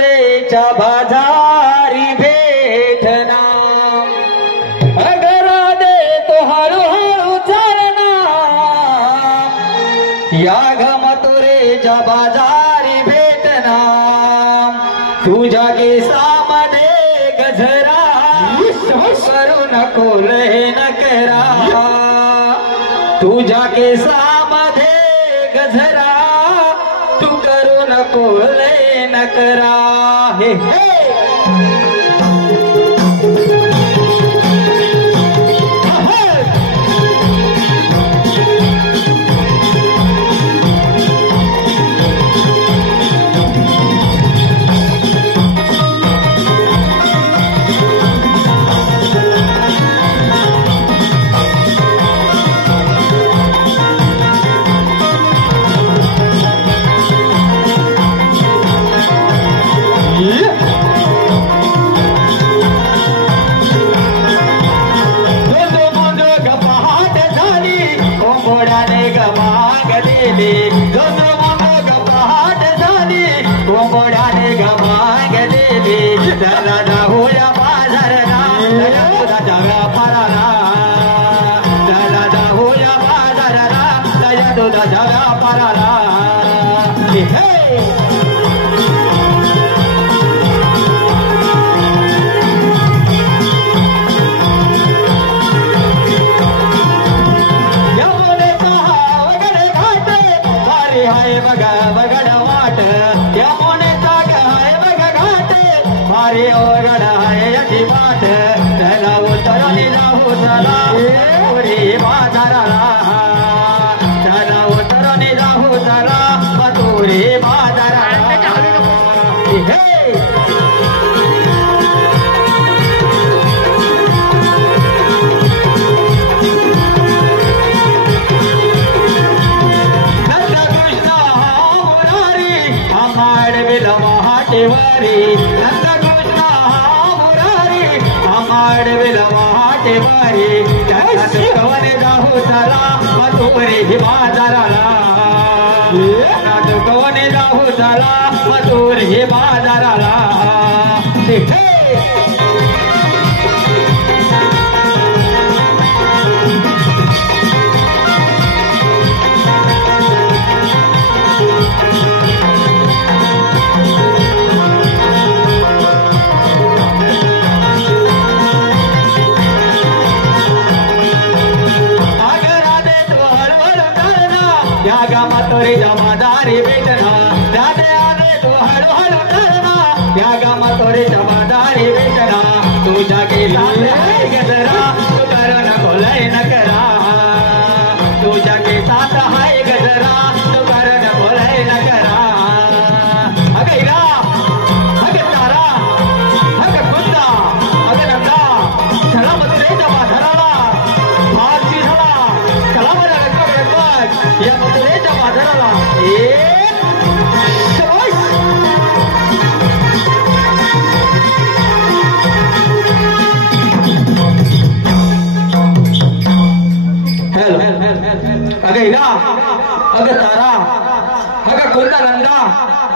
मथुरेच्या बाजारी भेटना अगरा देतो हळूहळू चालना या ग मथुरेच्या बाजारी भेटना तुझ्या केसामध्ये गजरा करू नको लय नकरा तुझ्या केसामध्ये गजरा तू करू नको लय नकरा हे हे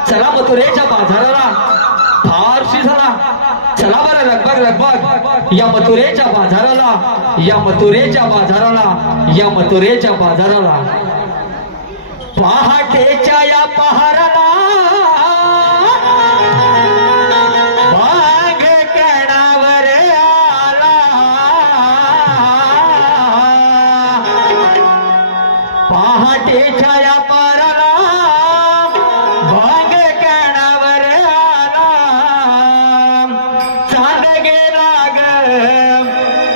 चला मथुरेच्या बाजाराला फारशी झाला चला बरं लगबग लगबग या मथुरेच्या बाजाराला या मथुरेच्या बाजाराला या मथुरेच्या बाजाराला पहाटेच्या या पहाराला वाघ कणावर आला पहाटेच्या या पहाराला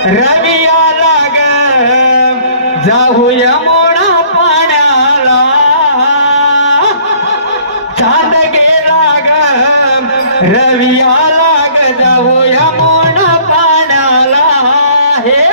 रवी आला ग जाऊ यमुना पाण्याला चांद गेला ग रवी आला ग जाऊ यमुना पाण्याला हे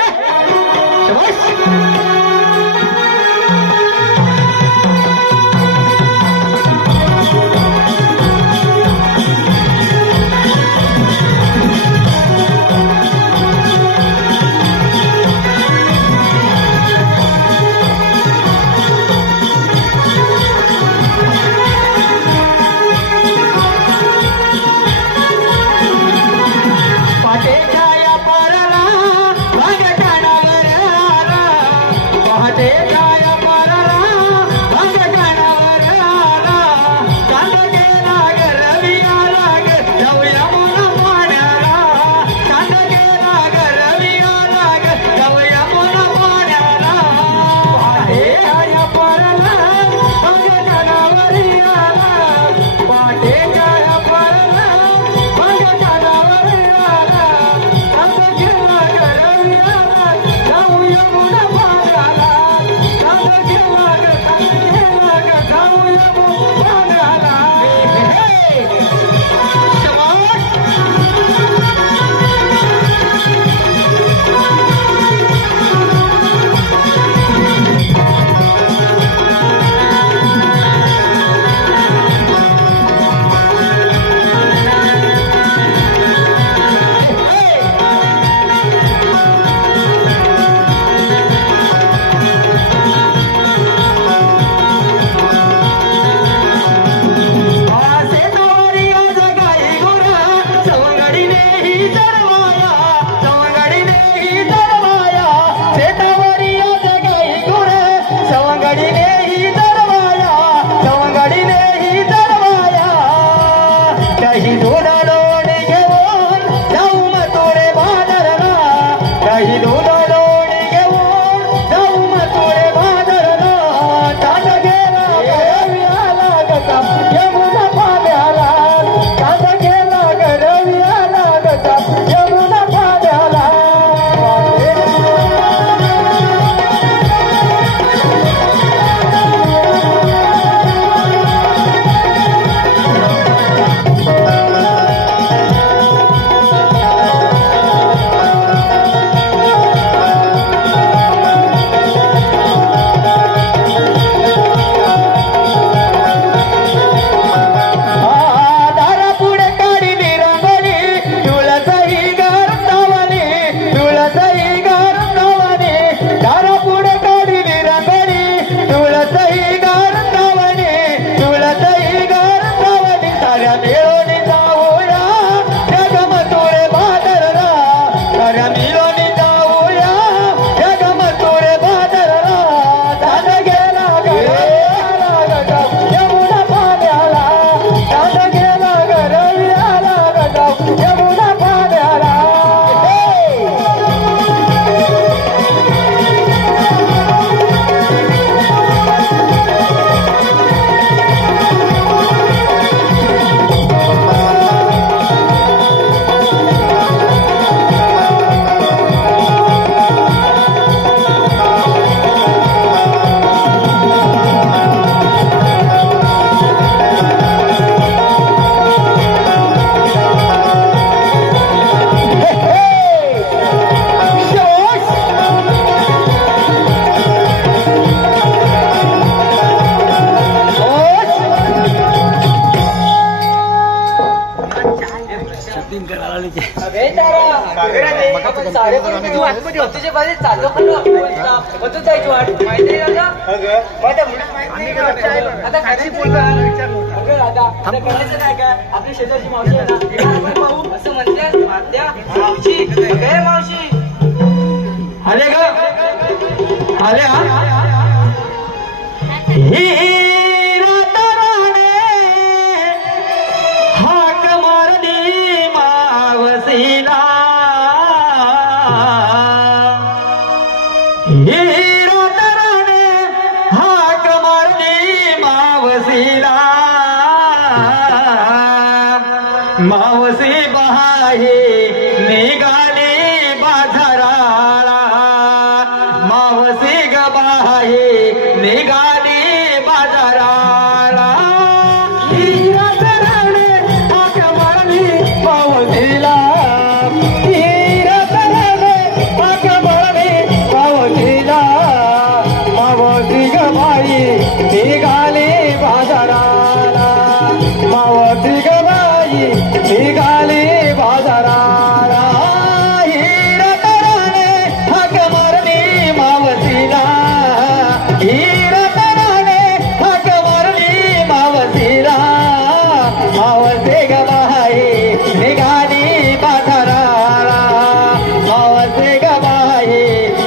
काही दूध लोणी घेऊन जाऊ मथुरे बाजारला काही दूध लोणी घेऊन जाऊ मथुरे बाजारला चांद गेला गरवियाला गचा यमुना पाण्याला चांद गेला गरवियाला गचा यमुना पाण्याला तुझे बाजू चाललो पण मधून जायची वाट माहिती आहे आता खायची बोलतो आता करायचं काय काय आपली शेजारची मावशी आहे ना पाहू असं म्हणते मावशी मावशी आले ग आल्या हाक मारली मावसीला हाक मारली मावसीला मावसी बहाई निघाली बाजाराला मावसी ग बाई निघाली बाजाराला हाक मारली मावसीला हाक मारली मावसीला मावसी ग बाई निघाली बाजाराला मावसी ग बाई निघाली बाजाराला हिरतराने हाक मारली मावसीला हिरतराने हाक मारली मावसीला मावसी ग बाई निघाली बाजाराला मावसी ग बाई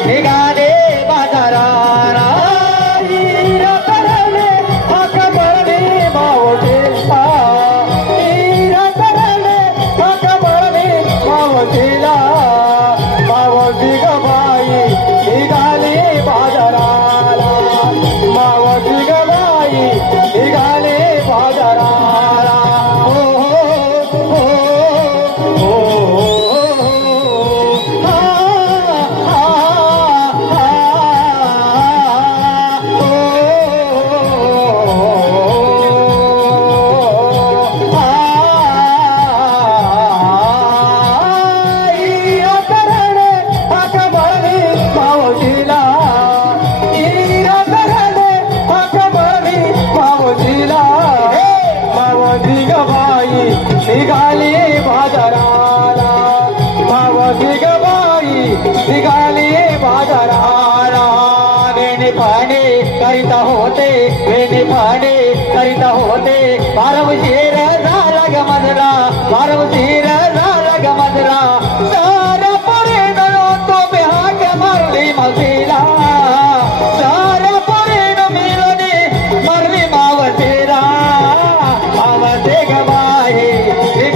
निघाली बाजाराला हिरतराने हाक मारली मावसीला हिरतराने हाक मारली मावसीला मावसी ग बाई निघाली बाजाराला मावसी ग बाई निघाली बाजाराला हो हो हो निघाली बाजाराला मावसी ग बाई निघाली बाजाराला वेणी पाणी करीता होते वेणी पाणी करीता होते बारवशीर झाला ग मजरा बारवशीर झाला ग मजरा सारा पुरे तो बिहाक मारली मसीला सारा पुरे मिळून मारली मावसीला मावसी ग बाई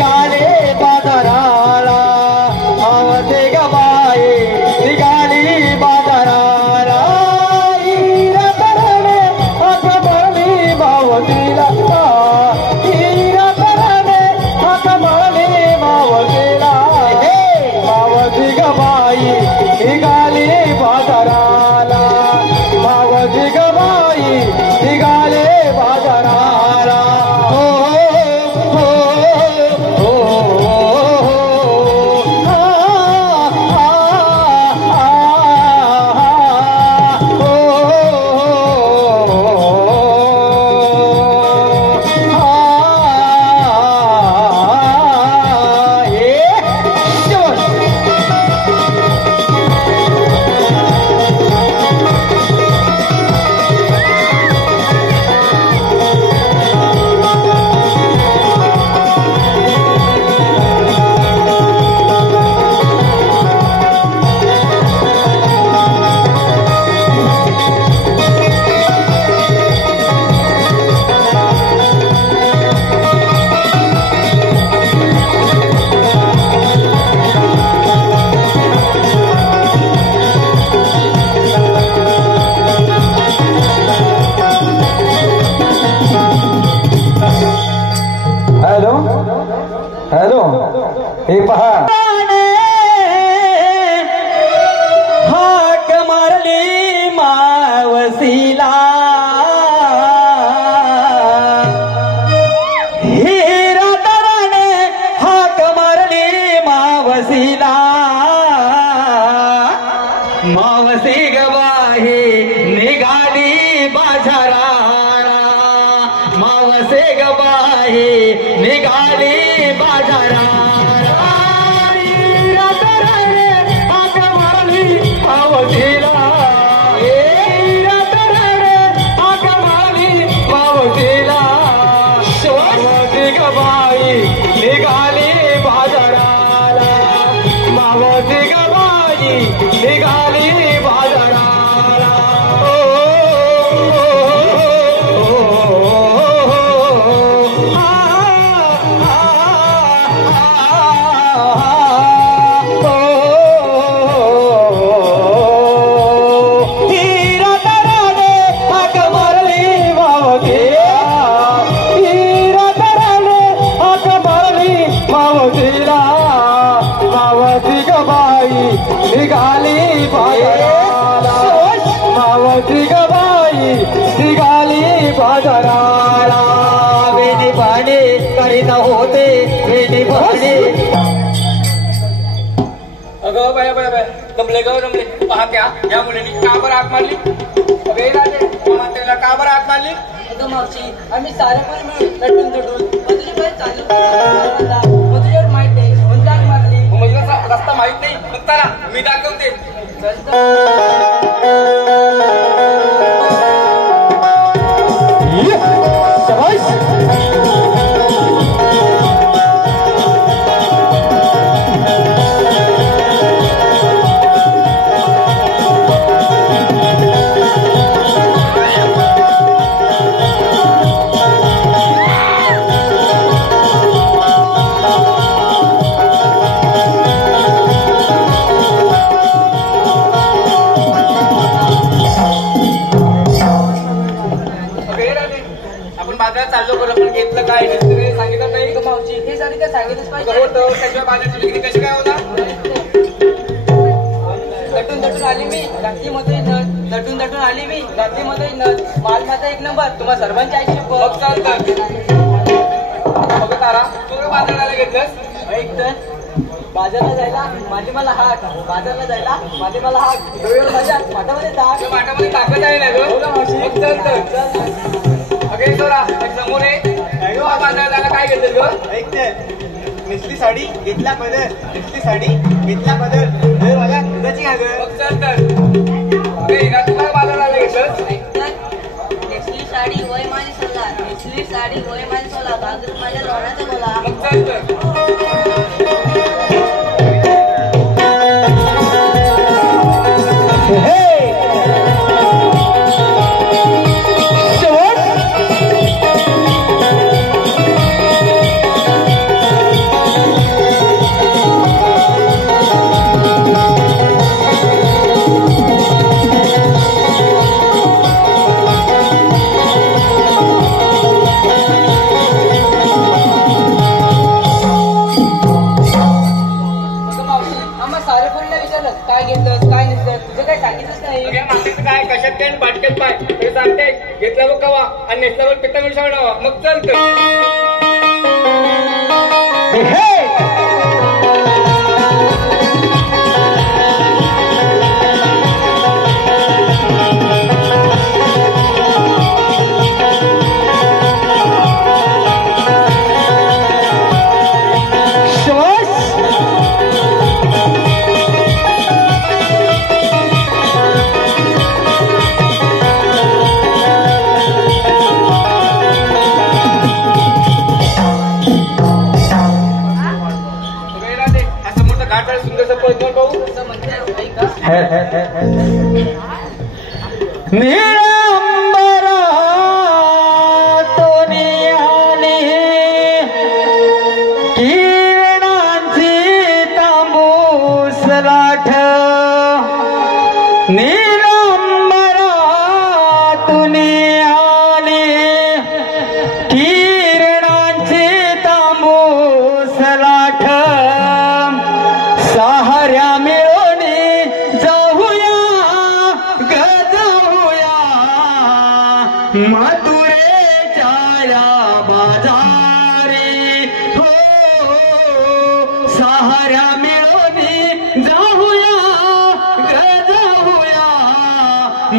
हॅलो हे पहा हाक मारली मावसीला हिरा तराने हाक मारली मावसीला मावसी गवाही निघाली बाजाराला मावसे गवाही निघाली बाजाराला मावसीला मावसीला मावसी गवाही निघाली बाजाराला मावसी गवाही निघाली बाजाराला मावसी गबाई निघाली बाजाराला मावसी गबाई निघाली बाजाराला वेणी पाणी करीत होते वेणी पाणी अगं बाय बाय बाय जमले ग जमले पहा क्या या मुलीने का बरं आग मारली अगे राजे मातेला का बरं आग मारली अगं मावशी आम्ही सारे पण मिळून लटून लटून मधुरी बाई चालू मधुरीवर माहित नाही म्हणून आग मारली मधुरीचा रस्ता माहित नाही फक्त ना मी दाखवते चाललो करू पण घेतलं काय सांगितलं नाही मावशी हे सारी काय सांगितलंच पाहिजे त्याच्या बाजारची विक्री कशी काय होता दटून दटून आली मी रात्रीमध्ये दटून दटून आली मी रात्रीमध्ये माल माझा एक नंबर तुम्हाला सर्वांची ऐकली बघ तारा तू काय बाजाराला घेतलंस एक तर बाजारला जायला माझी मला हाक बाजारला जायला माझी मला हाक डोळ्यावर माझ्या माठामध्ये टाक माठामध्ये टाकत आहे ना गं अगे सोरा समोर बाजाराला काय घेतलं ग ऐकते मिसली साडी घेतला बदल मिसली साडी घेतला बदल माझ्या दुधाची घ्या ग चल तर तुला बाजाराला घेतलं नेसली साडी वय माझी सोला नेसली साडी वय माझी सोला बाजूला माझ्या लोणाचं बोला मग चल तर काय कशात काय पाटक्यात पाय तरी सांगते घेतल्यावर कवा आणि नेसल्यावर पित्ता मिळसावणावा मग चल निळंबरा तोनी आली किरणांची तांबूस लाठ निळंबरा तोनी आली किरणांची तांबूस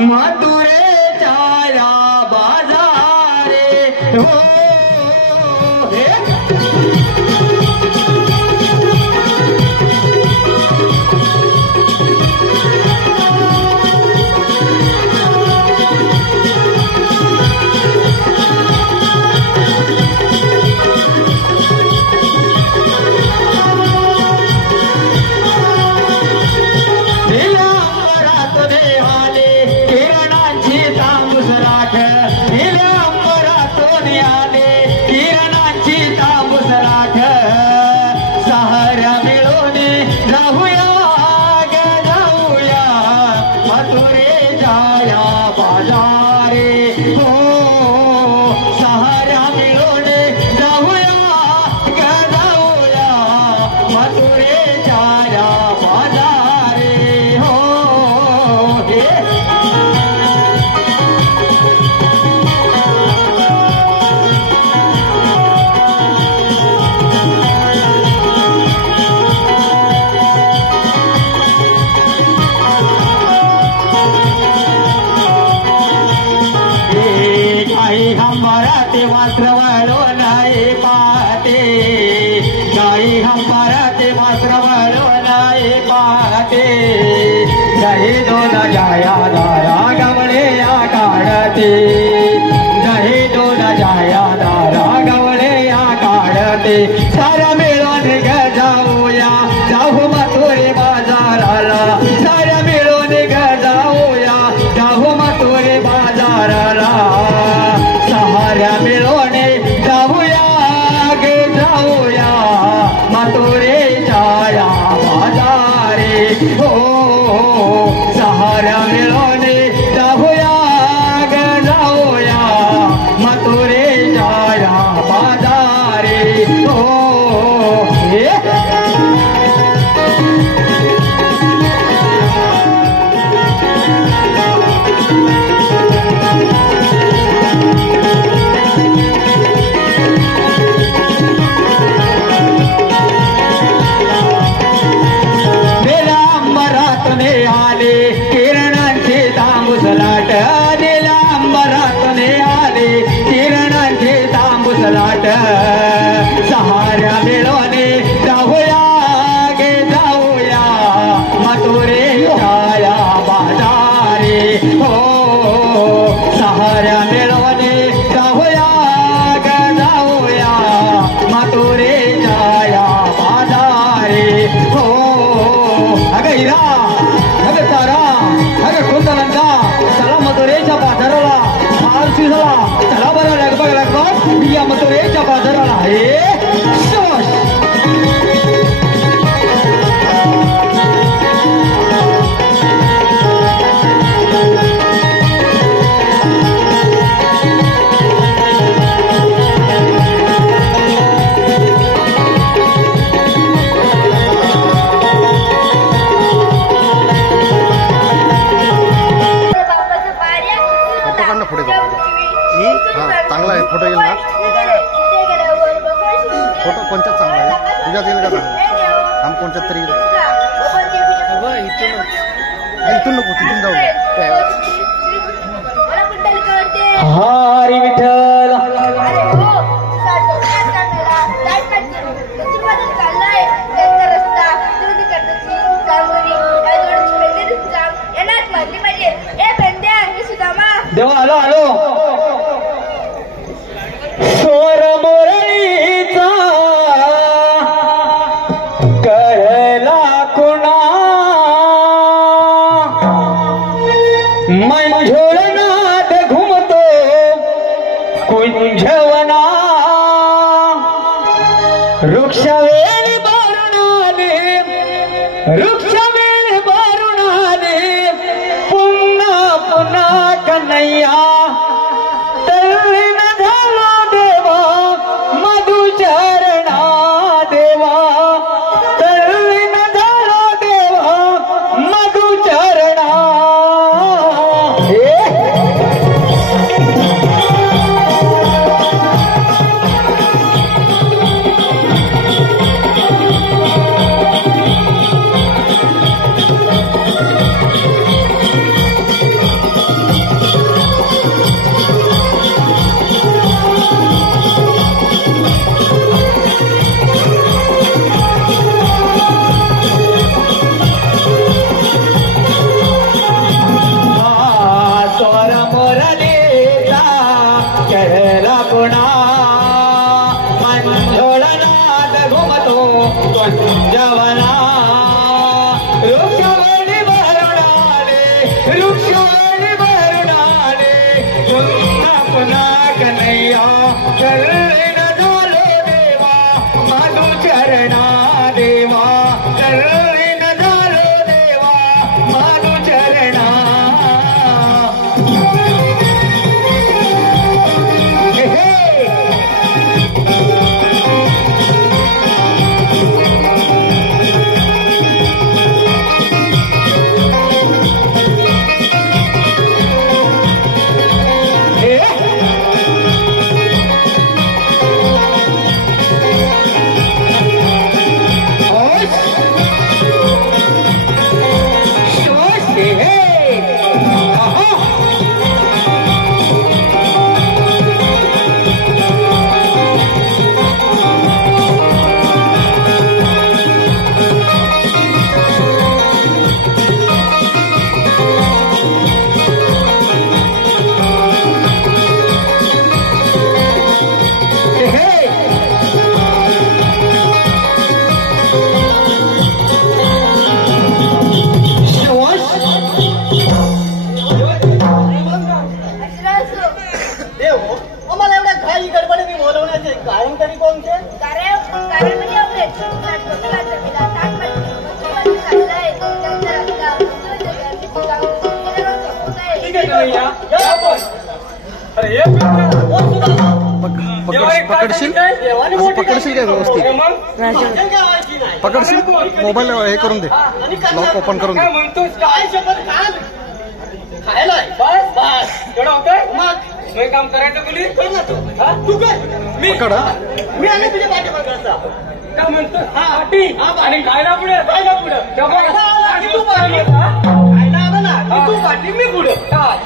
मथुरेच्या या बाजारे हो मात्र वाळो नाही पाहते गाई हंपाराते मात्र वाळो नाही पाहते दही दोन जाया दारा गवळे या काढते दही दोन जाया दारा गवळे या काढते सारा मिळून ग जाऊया जाऊ मथुरे बाजाराला सारा मिळून ग जाऊया जाऊ मथुरे बाजाराला साऱ्या मिळून जाऊया गे जाऊया मथुरेच्या या बाजारे हो साऱ्या मिळून जाऊया गे जाऊया मथुरेच्या या बाजारे हो सहाऱ्या मिळून जाऊया गे जाऊया मथुरेच्या या बाजारे हो सहाऱ्या मिळून जाऊया गे जाऊया मथुरेच्या या बाजारे हो अगं हिरा अगं तारा अगं कुंदलंका चला मथुरेच्या बाजाराला फारशी झाला चला बरं लगभग या मथुरेच्या बाजाराला चांगला आहे फोटो येईल ना फोटो कोणत्याच चांगला आहे तुझ्यात येईल का चांगला आम कोणत्यात तरी इथून नको तिथून जाऊ हरी विठ्ठल देवा आलो आलो स्वर मुरळीचा कळला कुणा मंझुळनाद घुमतो कुंजवना वृक्षवेल बारुणाने वृक्षवेल बारुणाने पुन्हा पुन्हा कन्हैया तल्लीन झाला देवा मधुचरणा देवा तल्लीन झाला देवा मधुचरणा पंजवला वृक्षावळी भरून आले वृक्षावळी भरून आले पुन्हा पुन्हा कन्हैया शरण झालो देवा माधू चरणा देवा शरण झालो देवा माधू चरणा आम्हाला एवढ्या घाई गडबडीने बोलवण्याचे कारण तरी कोणते ठीक आहे या अरे पकडशील पकडशील काय व्यवस्थित पकडशील मोबाईल हे करून दे लॉक ओपन करून दे म्हणतोस काय शपथ खाल खायला बस बस एवढं होतंय मग मी काम करायचं बोली कर ना तू तू कर मी पकड मी आले तुझ्या पाठीमागचा काय म्हणतो हा पाठी आणि खायला पुढे खायला पुढे तू पाठी खायला आला ना तू पाठी मी पुढे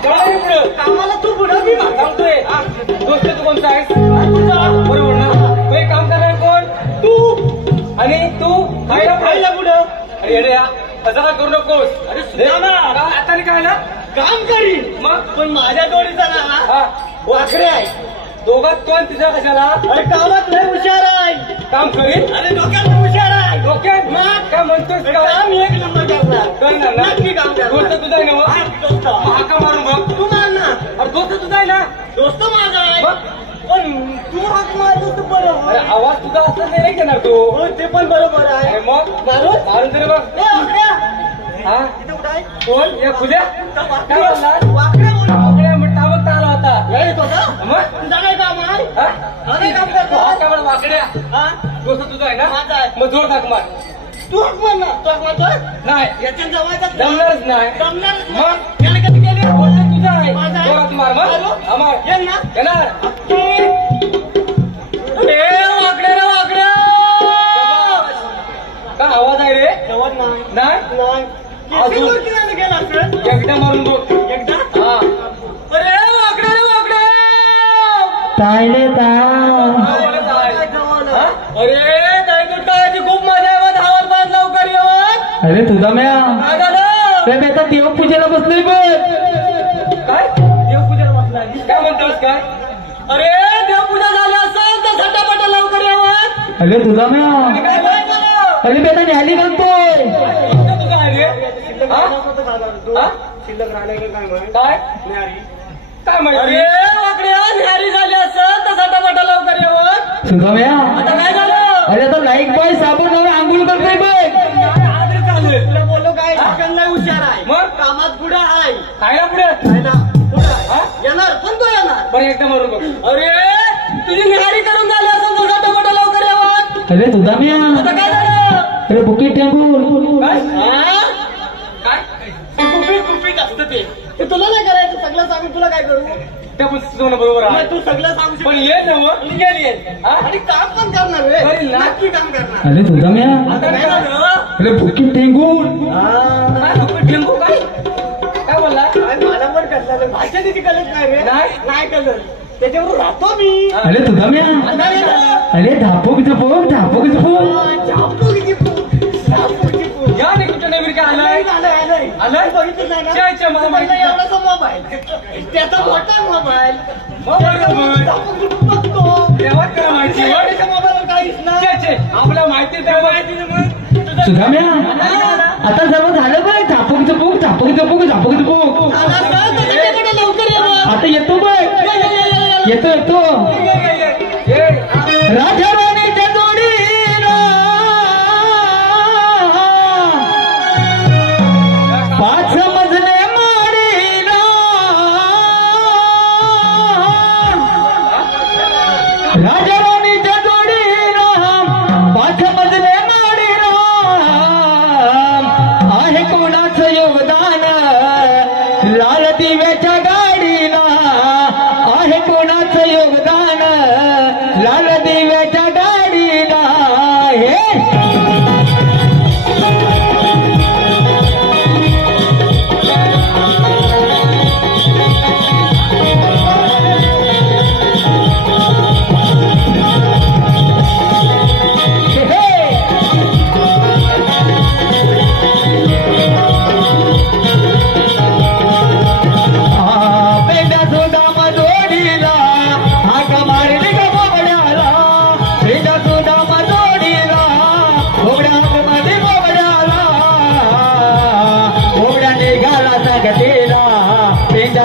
पुढे कामाला तू पुढे मी सांगतोय दोस्त तू कोणता आहेस बरोबर ना मी काम करणार कोण तू आणि तू खायला पुढे अरे येडे असं काय करू नकोस अरे आता काय ना काम करीन मग पण माझ्या जोडीचा ना वाकडे आहे दोघात कोण तिचा कशाला अरे कामात लय हुशार आहे काम करीन अरे डोक्यात हुशार आहे डोक्यात मग काय म्हणतोस काम एक नंबर करणार नक्की काम दोस्त तुझा आहे ना दोस्त हाका मारून बघ तू मान ना अरे दोस्त तुझा आहे ना दोस्त माझा आहे पण तू हाक मारतोस बरोबर अरे आवाज तुझा असं नाही घेणार तू ते पण बरोबर आहे मग मारून तरी बघ हा तिथे कुठं आहे कोण या खुद्या काय बोलला वाकड्या म्हणता मग आला होता येतो का मग तुझा काय काम आहे काय काम करतो काय वाकड्या दोस्त तुझा आहे ना माझा आहे मग जोर टाक मार तू हाक मार ना तू हाक मारतोय नाही याच्या जवळचा जमणारच नाही जमणार मग याला कधी केली बोलतो तुझा आहे जोरात मार मग मार ये ना येणार वाकड्या रे वाकड्या काय आवाज आहे रे आवाज नाही एकदा मारून बघ एकदा हा अरे वाकडा रे वाकडा तायले अरे काय खूप मजा आहे धावत बाद लवकर येवत अरे तुझा म्या आता देवपूजेला बसलोय बघ काय देवपूजेला बसलाय काय म्हणतोस काय अरे देवपूजा झाली असेल तर झटापटा लवकर येवत अरे तुझा म्या काय झालं अरे बेटा न्याली म्हणतोय तुझं आहे रे शिल्लक राहिले काय काय माहिती वाकड्या न्यारी झाली असं तर झटापटा लवकर येवत तुझा म्या आता काय झालं अरे आता लाईक बॉय साबण आंघोळ करतोय बघ आधी चालू तुला बोललो काय नाही हुशार आहे मग कामात पुढे आहे खायला पुढे खायला पुढे येणार पण तो येणार बरं एकदा मारून बघ अरे तुझी निहारी करून झाली असं तर झटापटा लवकर येवत अरे तुझा म्या आता काय झालं अरे बुकीट टेंबूल काय कुपीत असतं ते तुला नाही करायचं सगळं सांगून तुला काय करू त्या पुस्तकाला बरोबर आहे तू सगळं सांगू पण ये ना आणि काम पण करणार नक्की काम करणार अरे तुझा म्या आता काय झालं अरे बुकीट टेंगूल टेंगू काय बोलला मला पण करणार भाषा तिथे कळत नाही रे नाही कळत त्याच्यावर राहतो मी अरे तुझा म्या अरे धापोक झपोक धापोक या नाही कुठं नवीन काय आलाय बघितलं नाही मला माहिती एवढाचा मोबाईल त्याचा मोठा मोबाईल बघतो तेव्हा करा माहिती मोबाईलवर आपल्या माहिती त्या माहिती मग सुधाम्या आता सर्व झालं बघ. झापूक झपूक झापूक झपूक झापूक झपूक आता येतो बघ. येतो राजा राणीच्या जोडीला पाच मजले माडीला राजा राणीच्या जोडीला पाच मजले माडीला आहे कोणाचं योगदान लाल दिव्याच्या गाडीला आहे कोणाचं योगदान लाल दिव्याच्या गाडीला हे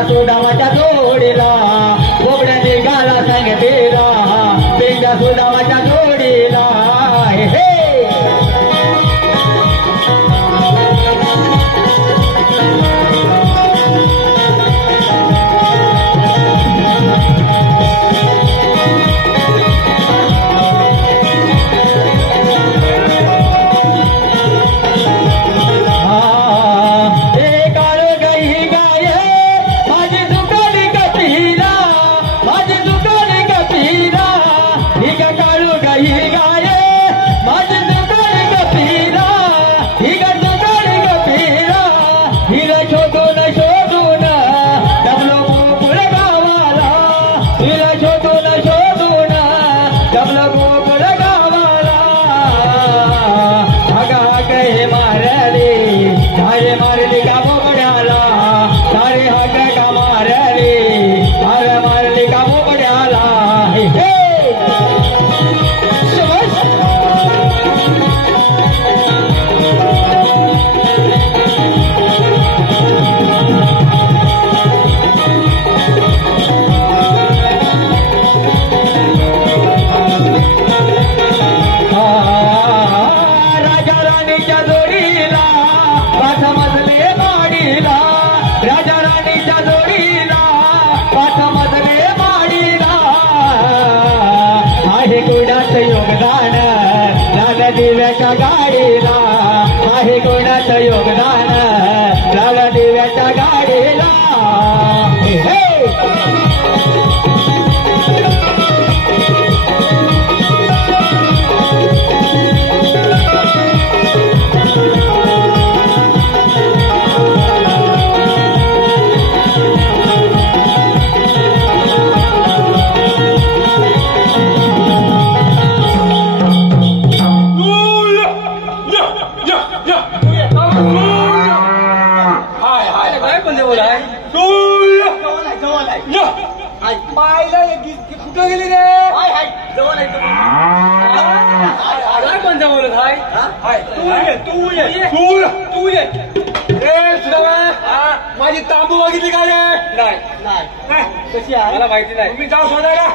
सुदामाच्या जोडीला बोबड्या निघाला सांगतेला पेंड्या सुदामाच्या जोडीला हे योगदान लाल दिव्याच्या गाडीला आहे कोणाचं योगदान लाल दिव्याच्या गाडीला हे कुठं गेली रे जवळ पण जवळ तू ये रे सुद्धा माझी तांबू बघितली का रे नाही कशी आहे मला माहिती नाही तुम्ही जाऊ शोधायला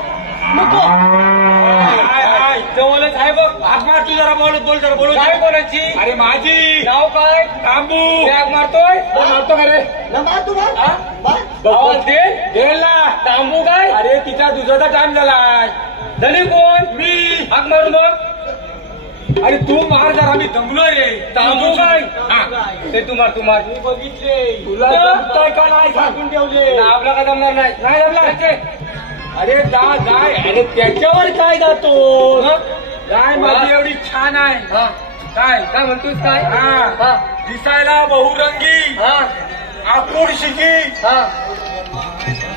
जवळच आहे बघ हाक मार तू जरा बोल जरा बोलू काय कोणाची अरे माझी नाव काय तांबू हाक मारतोय मारतो का रे आवाज दे तांबू काय अरे तिचा दुसरा टाइम झालाय धनी कोण मी हाक मारू मग अरे तू मार जरा मी दमलो रे तांबू काय ते तू मार मी बघितले तुला जमतंय का नाही सांगून ठेवले आपला का जमणार नाही जमला अरे गाय अरे त्याच्यावर काय जातो गाय माझी एवढी छान आहे काय म्हणतोस काय दिसायला बहुरंगी आकुर्षिकी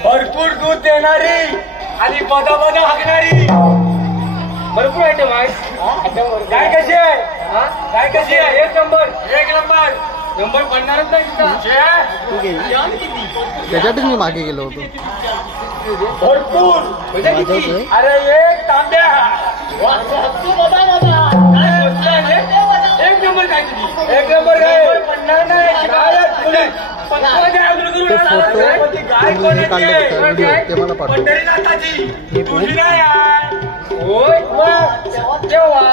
भरपूर दूध देणारी आणि बदा हाकणारी भरपूर आयटम आहे काय कशी आहे एक नंबर पडणारच नाही त्याच्यातच मी मागे गेलो होतो भरपूर अरे एक तांब्या एक नंबर काय तुझी एक नंबर काय पडणार नाही गाय कोणाची पंढरीनाथाची तुझी नाही होय तेव्हा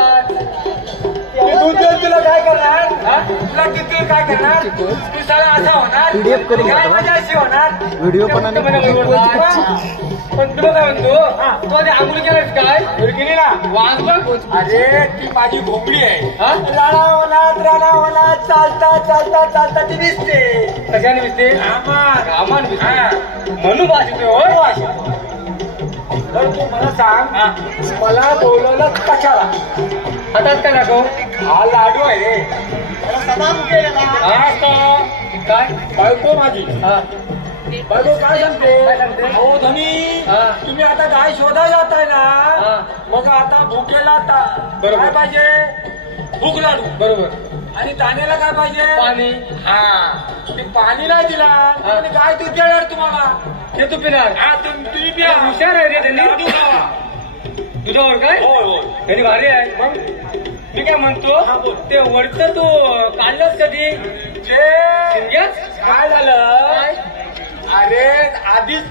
तुला काय करणार तुला तिथे काय करणार तू सगळा असा होणार काय मजा अशी होणार व्हिडिओ पण पण तुला काय म्हणतो तू आधी आंघोळ केलास काय केली ना वाज बघ अरे ती माझी भोपळी आहे राणावनात चालता चालता चालता ती दिसते कशाने दिसते रामान म्हणून भाषेतोय होय भाषा तर तू मला सांग मला बोलवलं कशाला हातात काय दाखव हा लाडू आहे रे काय बायको माझी बायको काय सांगते हो धनी तुम्ही आता गाय शोधा जाताय ना मग आता भुकेला काय पाहिजे भूक लाडू बरोबर आणि दाण्याला काय पाहिजे पाणी ते पाणी नाही दिला आणि गाय दूध देणार तुम्हाला ते तू पिणार तुम्ही पिया हुशार आहे रे त्यांनी तुझ्यावर काय त्यांनी भारी आहे मग मी काय म्हणतो ते वरचं तू काढलंस कधी काय झालं अरे आधीच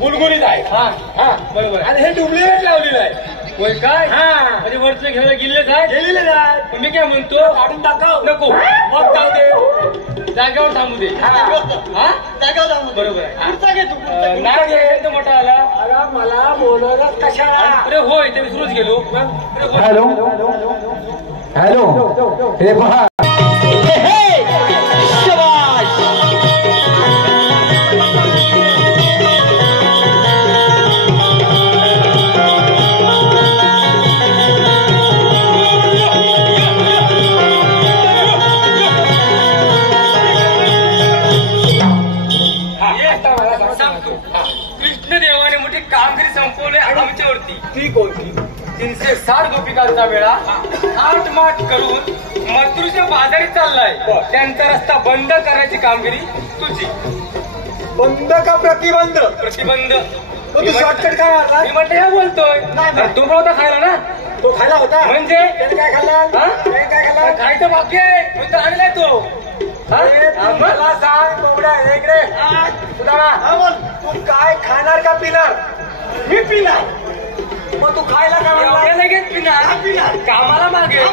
गुलगुलीत आहे बरोबर आणि हे डुप्लिकेट लावलेलं आहे होय काय म्हणजे वरचं घ्यायला गेलेलं काय गेलेलं आहे मी काय म्हणतो काढून टाकाव नको मग जाऊ दे जागेवर थांबू दे जागेवर थांबू बरोबर आहे नाही मोठा आला मला बोलवलं कशाला अरे होय ते विसरूच गेलो हॅलो हॅलो हे पहा कृष्णदेवाने मोठी कामगिरी संपवली आमच्यावरती ती कोणती 360 गोपिकांचा वेळा आटमाट करून मथुरेच्या बाजारी चाललाय त्यांचा रस्ता बंद करायची कामगिरी तुझी बंद का प्रतिबंध प्रतिबंध तू शॉर्टकट काय मारला मी म्हटलं हे बोलतोय तो पण होता खायला ना तो खायला होता म्हणजे काय खाल्ला काय खाल्ला खायचं बाकी आहे म्हणजे आणलाय तो मला सांग कोबड्या इकडे सुधारा तू काय खाणार का पिणार मी पिणार मग तू खायला काय लगेच पिणार कामाला मागे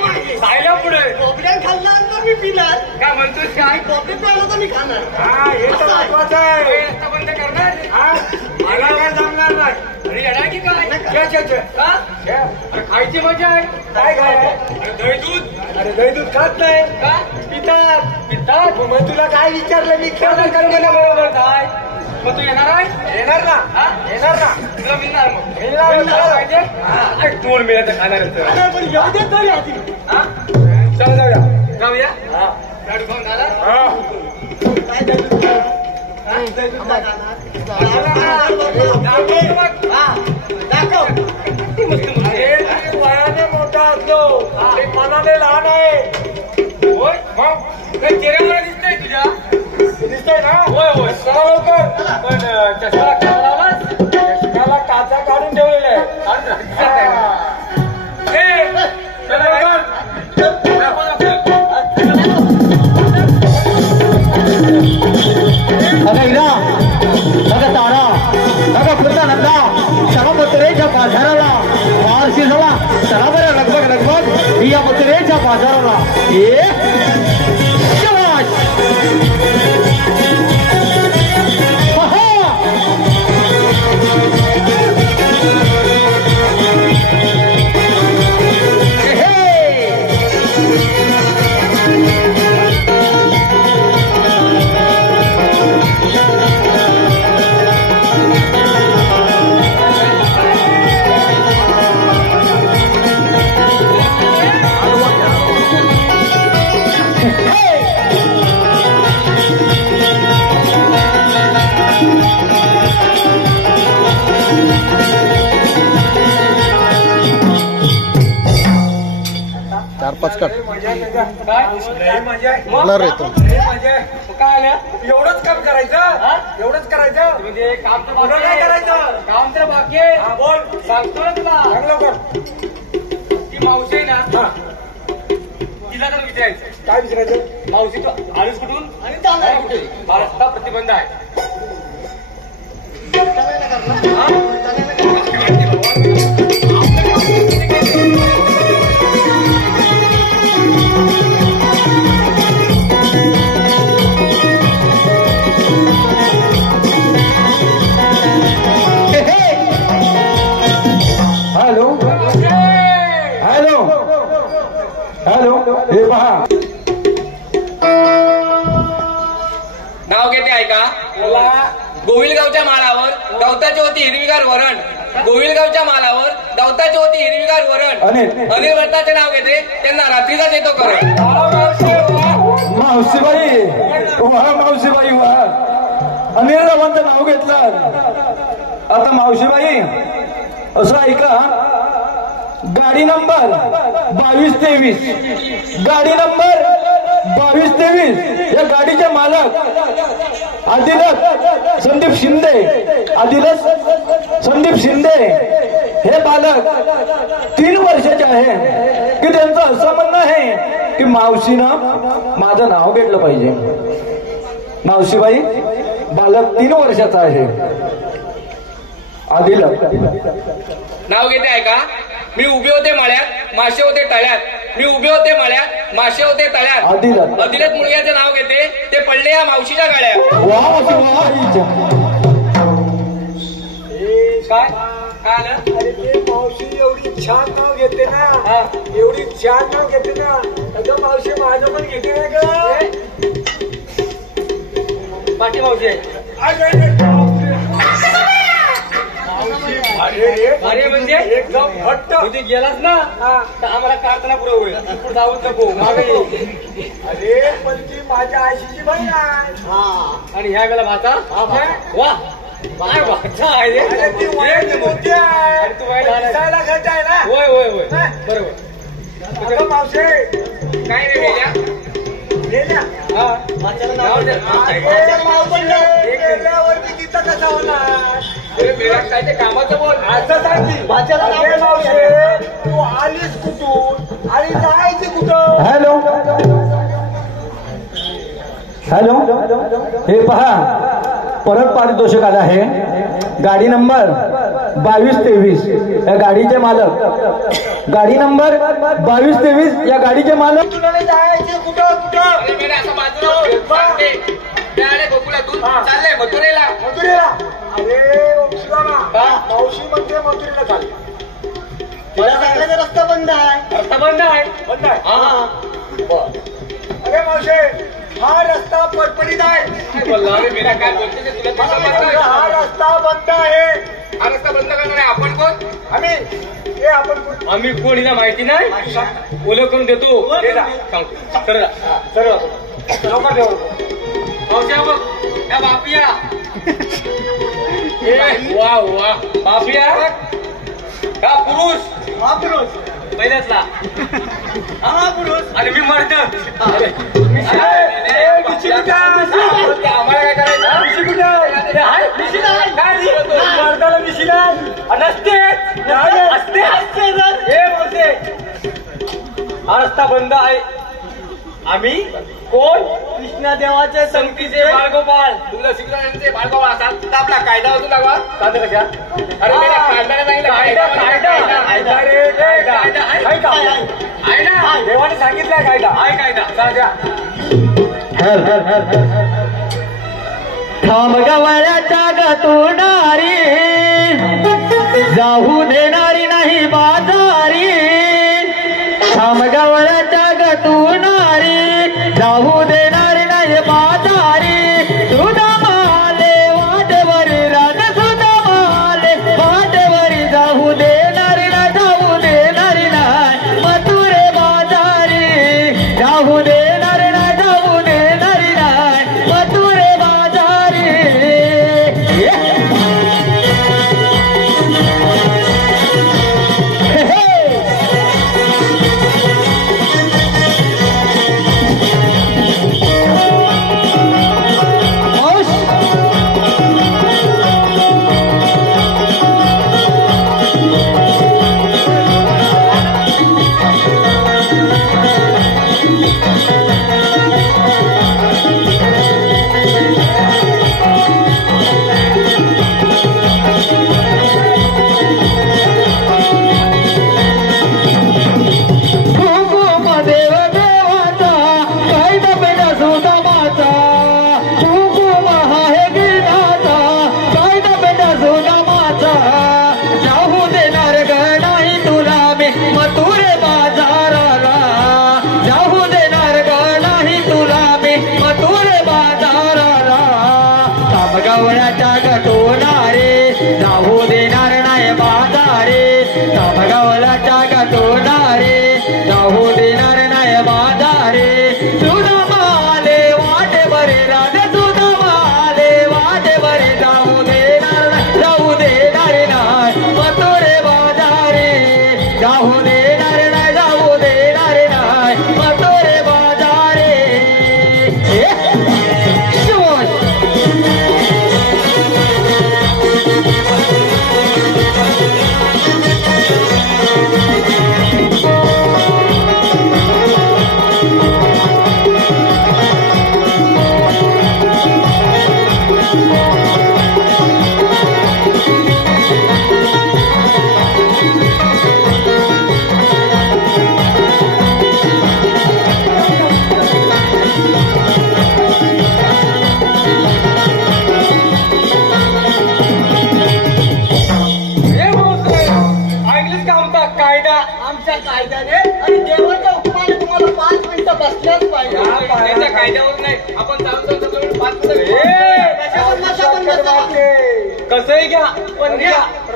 खायला पुढे कोबड्या खाल्ल्यानंतर मी पिणार काय म्हणतोस काय कोबड्या प्यायला तर मी खाणार हे तर महत्वाचं आहे रस्ता बंद करणार मला काय जमणार नाही अरे येणार की काय खायची मजा आहे काय खाय अरे दही दूध अरे दही दूध खात नाही का पितात मग तुला काय विचारलं मी खेळणार कर मला बरोबर काय मग तू येणार आहे येणार ना तुला मिळणार मग मिळणार पाहिजे तोंड मिळत खाणार चला जाऊया लाडू खाऊन झाला वयाने मोठा असलो मनाने लहान आहे होय मग चेहऱ्यावर दिसतंय तुझ्या दिसतंय ना होय होय चला लवकर पण चष्माला काचा लावलास चष्म्याला काचा काढून ठेवलेला आहे तारा पूर्ण नंदा चला मथुरेच्या बाजाराला फारशी झाला चला बरं लगभग या मथुरेच्या बाजाराला पाच कट मजा रेतो काय एवढंच काम करायचं एवढंच करायचं म्हणजे काम तर काय करायचं काम तर बाकी बोल सांगतो ना तुला चांगलं कर मावशी आहे ना तिला तर विचारायचं. काय विचारायचं? मावशी तू आलीस कुठून आणि चालणार कुठे? हा रस्ता प्रतिबंध आहे. हॅलो हॅलो हॅलो हे पहा नाव घेते ऐका. गोविलगावच्या माळावर गवताची होती हिरवीगार वरण. गोविलगावच्या माळावर गवताची होती हिरवीगार वरण. अनिल भट्टाचे नाव घेते. त्यांना रात्रीचाच येतो करण. मावशीबाई वा मावशीबाई वा अनिल रावांचं नाव घेतलं. आता मावशीबाई असं ऐका गाडी नंबर 2223 गाडी नंबर 2223 या गाडीचे मालक आदिलत संदीप शिंदे आदिलत संदीप शिंदे हे बालक 3 वर्षाचे आहे की त्यांचं असं म्हणणं आहे की मावशीनं माझं नाव घेतलं पाहिजे. मावशीबाई बालक 3 वर्षाचा आहे. आदिलत नाव घेते ऐका. मी उभे होते मळ्यात मासे होते तळ्यात. मी उभे होते मळ्यात मासे होते तळ्यात. आदिलत अदिलत मुलग्याचे नाव घेते. ते पडले या मावशीच्या गाड्या. काय काय आलं? अरे ते मावशी एवढी छान नाव घेते ना. एवढी छान नाव घेते ना. अगं मावशी माझं पण घेते ना ग. पाठी मावशी आहे. अरे म्हणजे एकदम हट्ट. तुझी गेलास ना तर आम्हाला प्रार्थना पुरं होईल. पुढे जाऊच नको मागे ये. अरे पण ती माझ्या आईशीची बहीण आहे. आणि ह्या वेळेला भाता वा काय भाषा आहे रे. अरे ती वयाची मोठी आहे. आणि तू वाईट झाला. दिसायला घट आहे ना. होय होय होय बरोबर. अगं मावशी काय रे वेल्या गेल्या नाव दे. अरे मावशी गेल्यावरती तिथं कसा होणार? अरे वेल्या काय ते कामाचं बोल. असं सांगते. अरे मावशी तू आलीस कुठून आणि जायची कुठं? हॅलो हॅलो हे पहा परत पारितोषिक आलं आहे. गाडी नंबर 2223 या गाडीचे मालक गाडी नंबर 2223 या गाडीचे मालक जायचे कुठं कुठं? अरे वेल्या असं बाजूला सांगते. त्याने गोकुळातून चाललंय मथुरेला. मथुरेला. अरे सुदामा मावशी म्हणते मथुरेला चालले. रस्ता बंद आहे. रस्ता बंद आहे. बंद आहे. हा अरे मावशी हा रस्ता पडपडीत आहे. बोलला अरे वेल्या काय बोलते ते तुला मला कसं माहिती माहिती? हा रस्ता बंद आहे. हा रस्ता बंद करणार आहे आपण कोण? आम्ही हे आपण कोण? आम्ही कोण हिला माहिती नाही. ओळख करून देतो. सांगतो सरळ सरळ लवकर देऊ. मावश्या बघ त्या बापिया. वा वा बापिया का पुरुष हा पुरुष. पहिल्यातला हा पुरुष. आणि मी मर्द. आम्हाला काय करायचं? मर्दाला मिशी नाही. नसते असते असते जर हे बोलते. हा रस्ता बंद आहे. आम्ही कोण? कृष्णदेवाचे संगतीचे बाळगोपाळ. तुला श्रीकृष्णाचे बाळगोपाळ असतात तर आपला कायदा होतो लागवा. कायदा कशा? अरे मी कायद्याने सांगितलं. कायदा कायदा रे कायदा आहे ना. देवाने सांगितलंय कायदा. आहे कायदा. साध्या थांब गवळ्याच्या गतोडारी जाऊ देणारी नाही बाजारी. थांब गवळ्याच्या गतोडारी जाऊ देणारी नाही बाजारी. सुधा माले वाटेवरी राज सुधा माले वाटेवरी जाऊ देणारी ना जाऊ देणारी नाही. मथुरे बाजारी जाऊ देणारी ना जाऊ देणारी नाही. मथुरे बाजारी.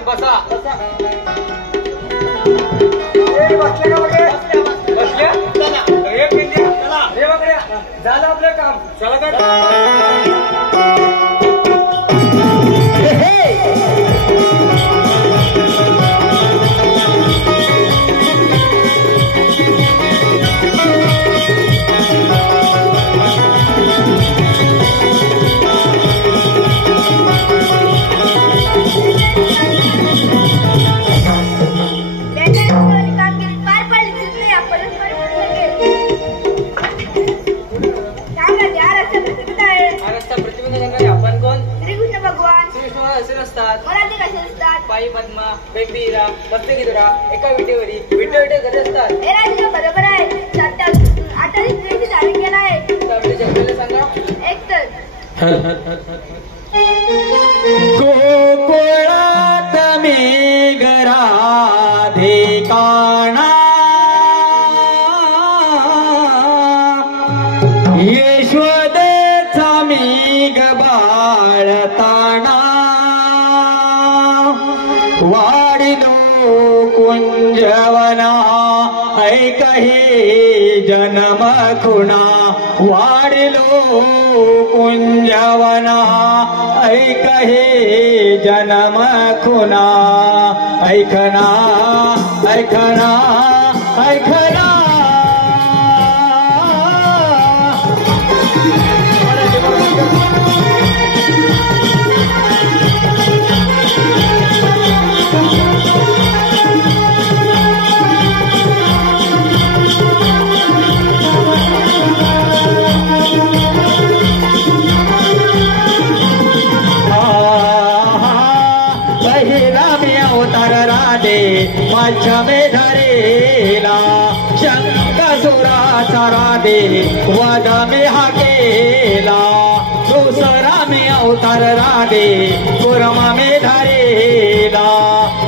बसा बसले का बघे बसल्या चला एक मिनिट चला रे बघड्या झालं आपलं काम चला तर पायी पद्मा बेगबीरा मस्त गिदुरा एका विटेवरी विटे घरी असतात बरोबर आहे 28 तारीख केलाय आपल्या जन्माला सांगा एक तर गोकुळात मेघराधे काणा यशोदेचा मेघ बाळताना वाढिलो कुंजवना ऐक हे जन्म खुणा वाढिलो कुंजवना ऐक हे जन्म खुणा ऐकना ऐकना ऐकना माझ्या मेधरेला शंकसुराचा राधे वध मे हा केला दुसरा मे अवतार राधे कुर्मा मेधरेला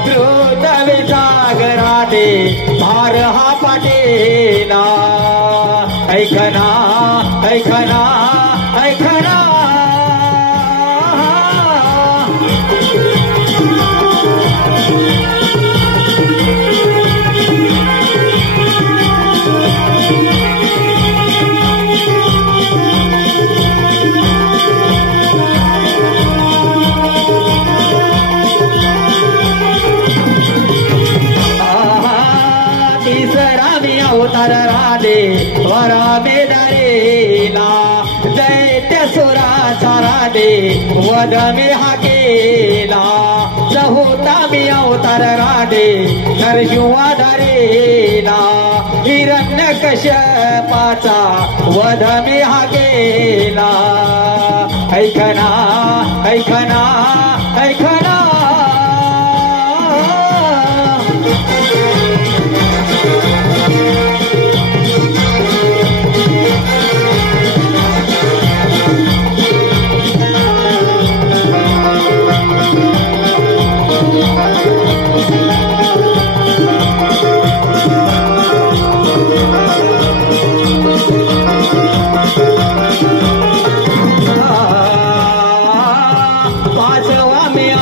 कृत विसाग राधे भार हा पाटेला ऐकना ऐकना ऐकना अवतार राधे वरा मेधरेला दैत्य सुराचा राधे वध मे हा केला चहुता मी अवतार राधे नरशिंहा धरेला हिरण्य कश्यपाचा वध मे हा केला ऐकना ऐकना ऐकना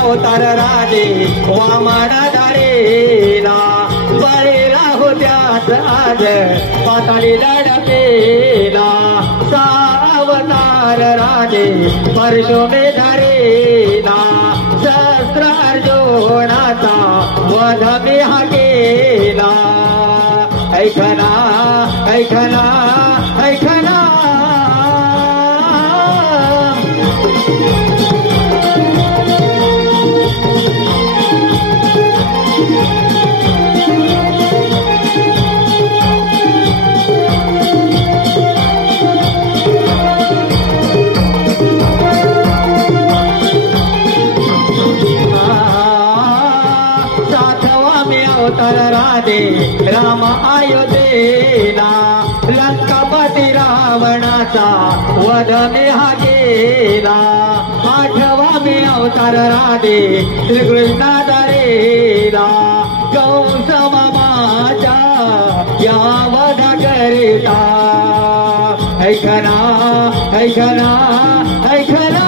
अवतार राधे वामन धरेला बळीला होत्याच आज पाताळी लढपेला अवतार राधे परशुमे धरेला शस्त्र अर्जुनाचा वध मे हा केला ऐकना ऐकना ऐकना अवतार राधे राम अयोध्येला लंकापती रावणाचा वध मे हा केला आठवा मे अवतार राधे श्रीकृष्णा धरेला कंस मामाचा या वध करिता ऐकना ऐकना ऐकना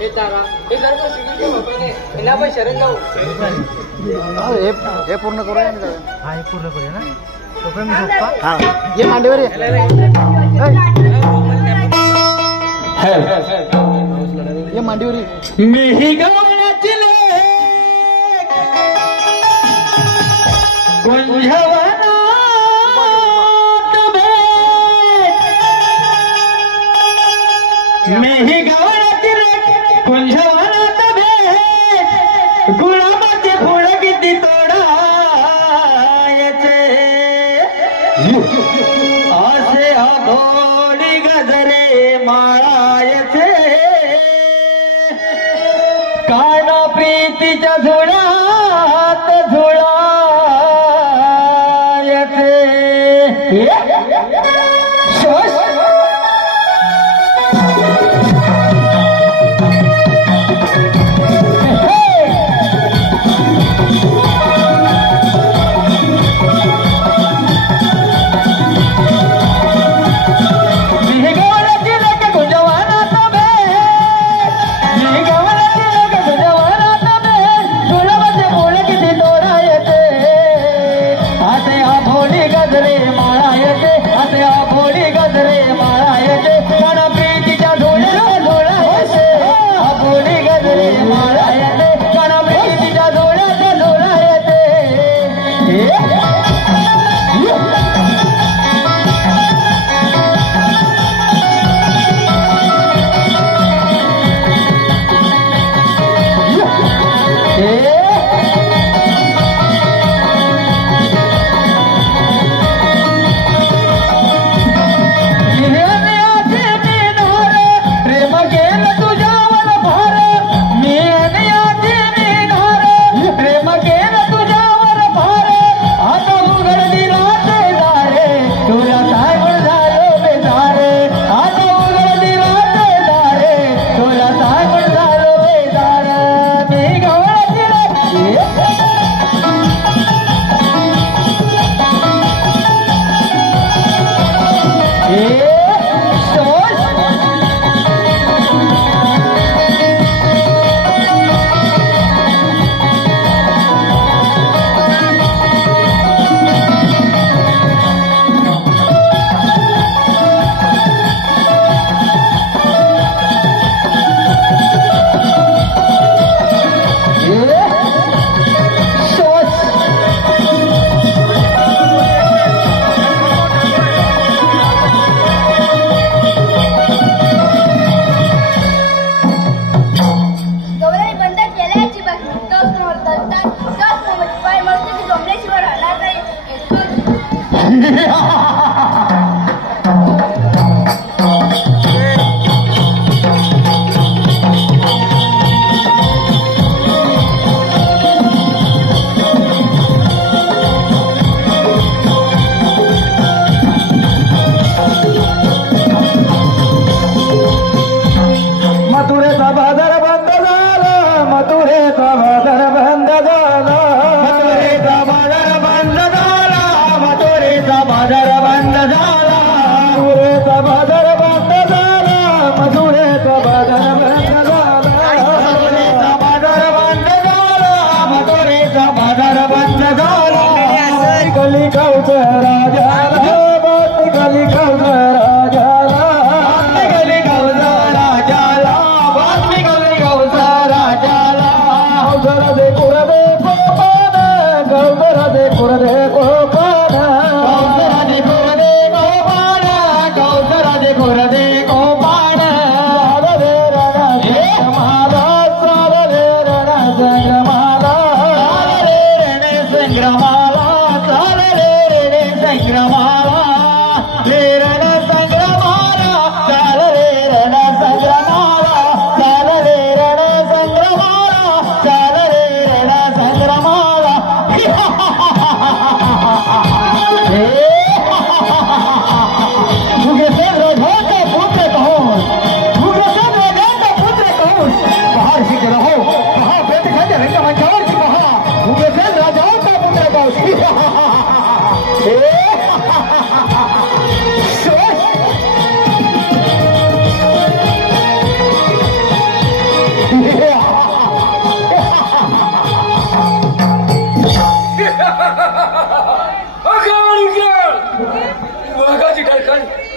हे तारा हे सर्व श्रीकृष्ण भगवाने यांना आपण शरण जाऊ. हे पूर्ण करूया ना दादा. हा हे पूर्ण करूया ना तोपर्यंत मी झोपा. हा ये मांडीवर ये. ये मांडीवर ये. मीही गवळणाची लेक कुंजवनात भेट. मीही गवळणाची लेक कुंजवनात भेट. गुळामध्ये फुळ किती तोडायचे असे अघोरी गजरे माळायचे. काना प्रीतीच्या झुळात झुळायचे. श्वास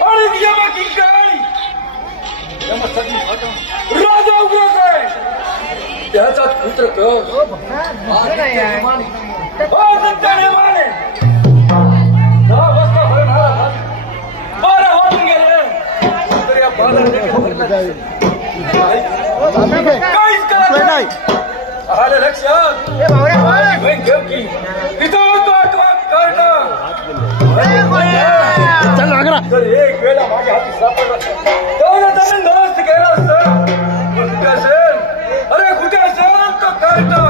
काळी यमाची काळी यमासाठी राजा उग्रच आहे त्याचा पुत्र सत्याने माने 10 वाजता भरणारा 12 वाजून गेले तर या काहीच करत नाही आलं लक्षात घेऊ की तिथं चल नागरा जर एक वेळा माझ्या हाती सापडला तेवढं त्याने नमस्त केला असतं कुठे असेल अरे कुठे असेल तो करता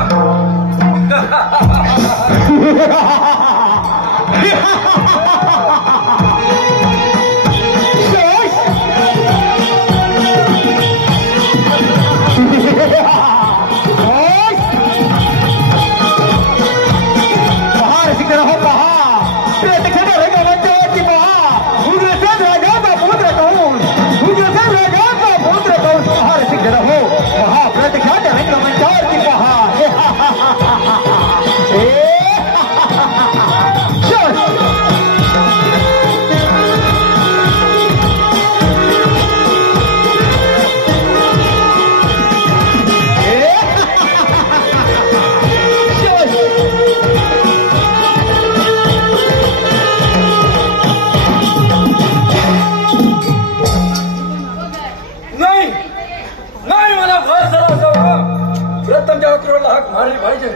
मारली पाहिजे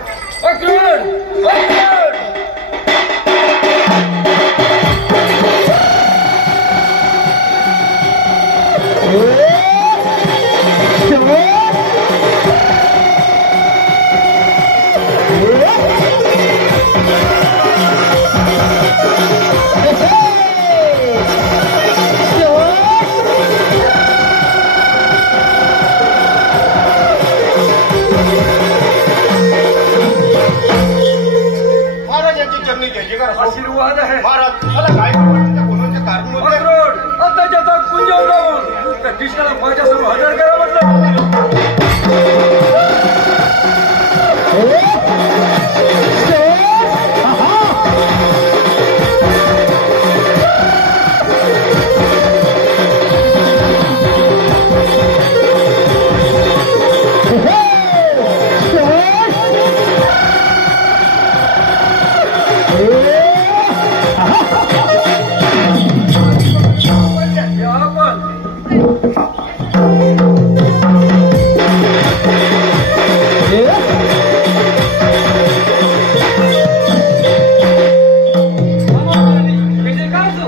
अक्रोड आशीर्वाद आहे महाराज मला काय बोलवण्याच्या कारण आता त्याचा कुंजव जाऊन त्या कृष्णाला माझ्यासमोर हजर करा म्हटलं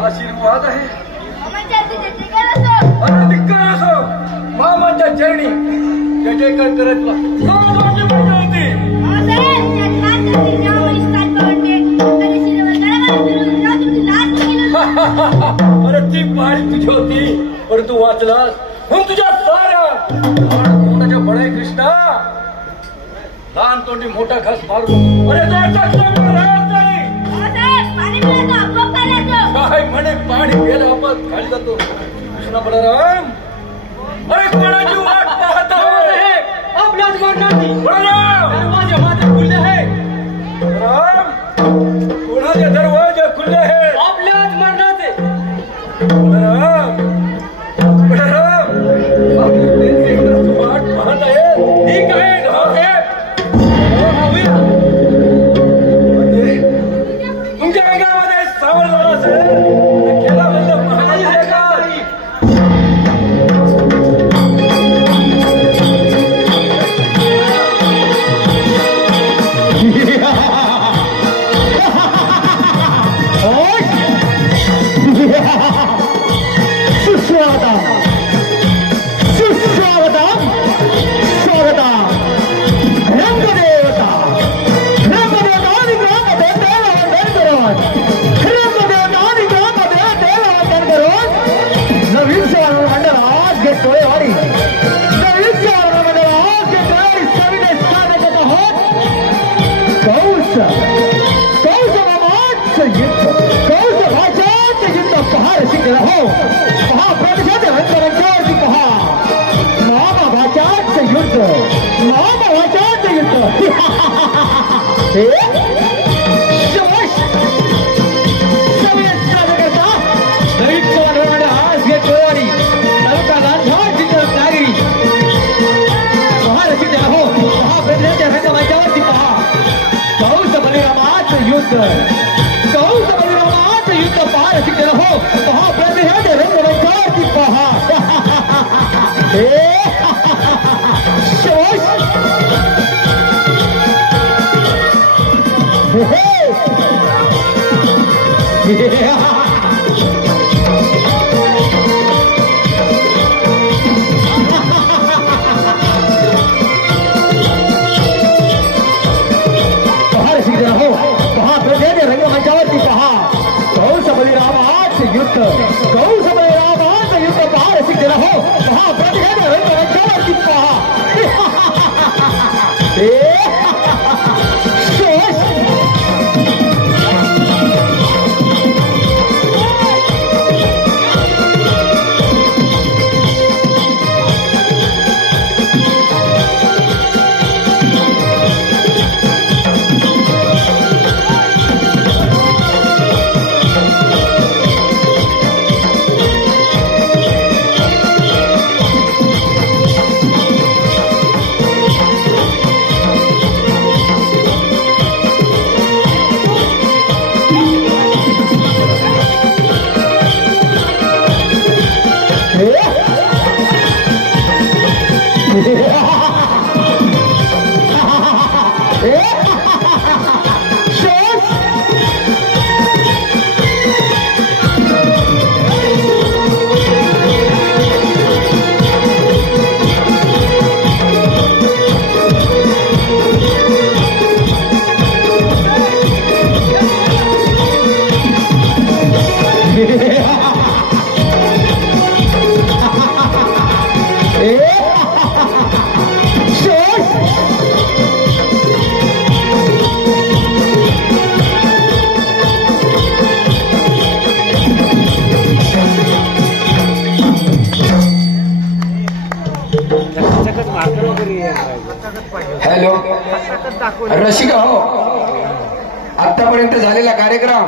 आशीर्वाद आहे अधिकार असो मामाच्या चरणी जयजयकार करत होती अरे ती पाळी तुझी होती पण तू वाचलास म्हणून तुझ्या साऱ्या तोंडाच्या बडाई कृष्णा लहान तोंडी मोठा घास मारू अरे काय म्हणे पाणी प्यायला आपण खाली जातो कृष्णा बलराम अरे कोणाची वाट पाहत आहोत आपल्याच मारणाची बलराम माझे माझे खुले आहे बलराम कोणाचे दरवाजे खुले आहे आपल्याच मारणाचे बलराम बलराम आपली वाट पाहत आहे ठीक आहे तुमच्या अंगामध्ये सावळ झाला असेल केला म्हणजे महाराज रंगमंचावरती पहा कौश बलिरामाचे युद्ध कौश बलिरामाचे युद्ध पहा रसिक जन हो पहा प्रतिभेने रंगमंचावरती पहा हॅलो रसिका हो, आतापर्यंत झालेला कार्यक्रम